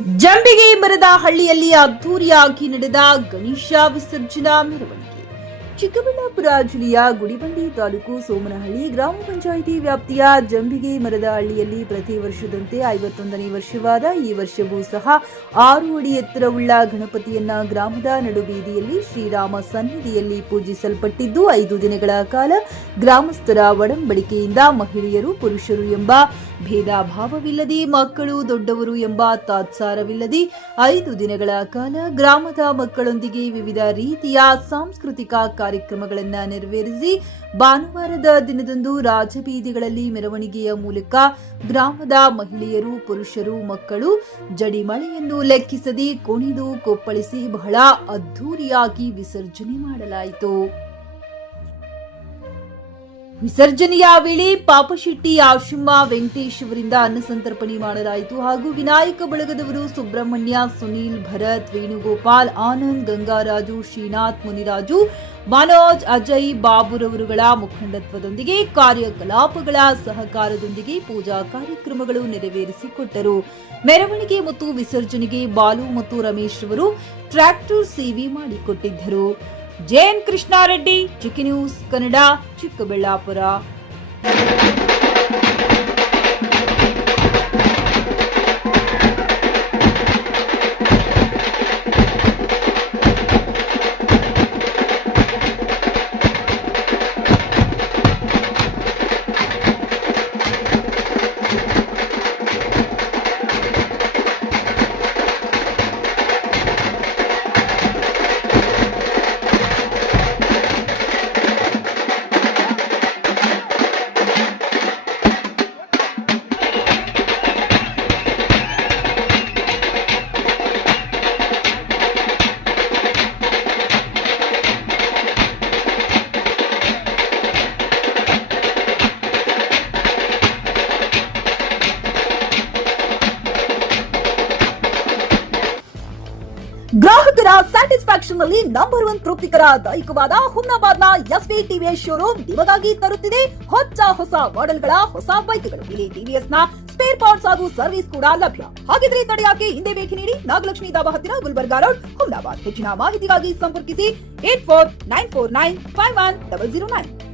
ಜಂಬಿಗೆ ಮರದ ಹಳ್ಳಿಯಲ್ಲಿ ಅದ್ದೂರಿಯಾಗಿ ನಡೆದ ಗಣೇಶ ವಿಸರ್ಜನಾ ಮೆರವಣಿಗೆ. ಚಿಕ್ಕಬಳ್ಳಾಪುರ ಜಿಲ್ಲೆಯ ಗುಡಿಬಂಡೆ ತಾಲೂಕು ಸೋಮನಹಳ್ಳಿ ಗ್ರಾಮ ಪಂಚಾಯಿತಿ ವ್ಯಾಪ್ತಿಯ ಜಂಬಿಗೆ ಮರದ ಹಳ್ಳಿಯಲ್ಲಿ ಪ್ರತಿ ವರ್ಷದಂತೆ 51ನೇ ವರ್ಷವಾದ ಈ ವರ್ಷವೂ ಸಹ 6 ಅಡಿ ಎತ್ತರವುಳ್ಳ ಗಣಪತಿಯನ್ನ ಗ್ರಾಮದ ನಡುಬೀದಿಯಲ್ಲಿ ಶ್ರೀರಾಮ ಸನ್ನಿಧಿಯಲ್ಲಿ ಪೂಜಿಸಲ್ಪಟ್ಟಿದ್ದು 5 ದಿನಗಳ ಕಾಲ ಗ್ರಾಮಸ್ಥರ ಒಡಂಬಡಿಕೆಯಿಂದ ಮಹಿಳೆಯರು ಪುರುಷರು ಎಂಬ ಭೇದ ಭಾವವಿಲ್ಲದೆ ಮಕ್ಕಳು ದೊಡ್ಡವರು ಎಂಬ ತಾತ್ಸಾರವಿಲ್ಲದೆ 5 ದಿನಗಳ ಕಾಲ ಗ್ರಾಮದ ಮಕ್ಕಳೊಂದಿಗೆ ವಿವಿಧ ರೀತಿಯ ಸಾಂಸ್ಕೃತಿಕ ಕಾರ್ಯಕ್ರಮಗಳನ್ನು ನೆರವೇರಿಸಿ ಭಾನುವಾರದ ದಿನದಂದು ರಾಜಬೀದಿಗಳಲ್ಲಿ ಮೆರವಣಿಗೆಯ ಮೂಲಕ ಗ್ರಾಮದ ಮಹಿಳೆಯರು ಪುರುಷರು ಮಕ್ಕಳು ಜಡಿಮಳೆಯನ್ನು ಲೆಕ್ಕಿಸದೆ ಕುಣಿದು ಕೊಪ್ಪಳಿಸಿ ಬಹಳ ಅದ್ದೂರಿಯಾಗಿ ವಿಸರ್ಜನೆ ಮಾಡಲಾಯಿತು. ವಿಸರ್ಜನೆಯ ವೇಳೆ ಪಾಪಶೆಟ್ಟಿ ಆಶಮ್ಮ ವೆಂಕಟೇಶ್ ಅವರಿಂದ ಅನ್ನಸಂತರ್ಪಣೆ ಮಾಡಲಾಯಿತು ಹಾಗೂ ವಿನಾಯಕ ಬಳಗದವರು ಸುಬ್ರಹ್ಮಣ್ಯ ಸುನೀಲ್ ಭರತ್ ವೇಣುಗೋಪಾಲ್ ಆನಂದ್ ಗಂಗಾರಾಜು ಶ್ರೀನಾಥ್ ಮುನಿರಾಜು ಮನೋಜ್ ಅಜಯ್ ಬಾಬುರವರುಗಳ ಮುಖಂಡತ್ವದೊಂದಿಗೆ ಕಾರ್ಯಕಲಾಪಗಳ ಸಹಕಾರದೊಂದಿಗೆ ಪೂಜಾ ಕಾರ್ಯಕ್ರಮಗಳು ನೆರವೇರಿಸಿಕೊಟ್ಟರು. ಮೆರವಣಿಗೆ ಮತ್ತು ವಿಸರ್ಜನೆಗೆ ಬಾಲು ಮತ್ತು ರಮೇಶ್ ಅವರು ಟ್ರ್ಯಾಕ್ಟರ್ ಸೇವೆ ಮಾಡಿಕೊಟ್ಟಿದ್ದರು. ಜೆಎನ್ ಕೃಷ್ಣಾರೆಡ್ಡಿ, ಚಿಕ್ಕಿ ನ್ಯೂಸ್ ಕನ್ನಡ, ಚಿಕ್ಕಬಳ್ಳಾಪುರ. ಗ್ರಾಹಕರ ಸ್ಯಾಟಿಸ್ಫ್ಯಾಕ್ಷನ್ ನಲ್ಲಿ ನಂಬರ್ 1 ತೃಪ್ತಿಕರ ದೈಹಿಕವಾದ ಹುಮ್ನಾಬಾದ್ನ ಎಸ್ವಿ ಟಿವಿಎಸ್ ಶೋರೂಮ್ ನಿಮಗಾಗಿ ತರುತ್ತಿದೆ ಹೊಸ ಮಾಡೆಲ್ಗಳ ಹೊಸ ಬೈಕ್ಗಳು. ಇಲ್ಲಿ ಟಿವಿಎಸ್ ನ ಸ್ಪೇರ್ ಪಾರ್ಟ್ಸ್ ಹಾಗೂ ಸರ್ವಿಸ್ ಕೂಡ ಲಭ್ಯ. ಹಾಗಿದ್ರೆ ತಡೆಯಾಕೆ ಹಿಂದೆ ಭೇಟಿ ನೀಡಿ ನಾಗಲಕ್ಷ್ಮಿ ದಾಬಾ ಹತ್ತಿರ ಗುಲ್ಬರ್ಗಾ ರೋಡ್, ಹುಮ್ನಾಬಾದ್. ಹೆಚ್ಚಿನ ಮಾಹಿತಿಗಾಗಿ ಸಂಪರ್ಕಿಸಿ 8494951009.